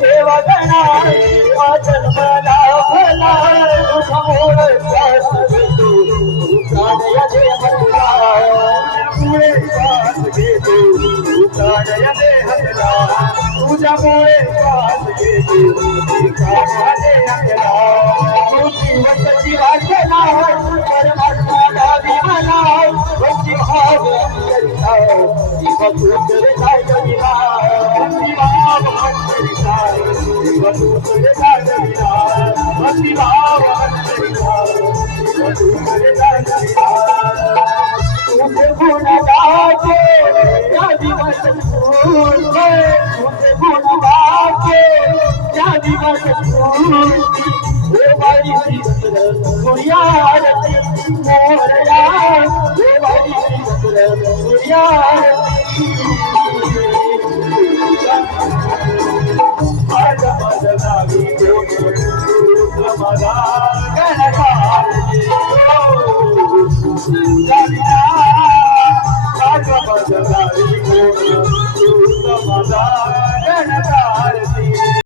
देवगणा जन्मला भला तुझमोर श्वास घेतो प्राणय देहला तुझ्यामुळे श्वास घेतो प्राणय देहला तुझ्यामुळे श्वास घेतो प्राणय देहला जीवनची वासना परमात्मा दावी मला भक्ती भाव भक्तोत्तर जागविला भक्ती भाव भक्तोत्तर जागविला भक्ती भाव भक्तोत्तर जागविला तुझे गुण गाते या दिवस तुझे गुण गाते या दिवस देवाई सूर्यारती मोरया देवाई सूर्यारती आज माझ गावी गणकार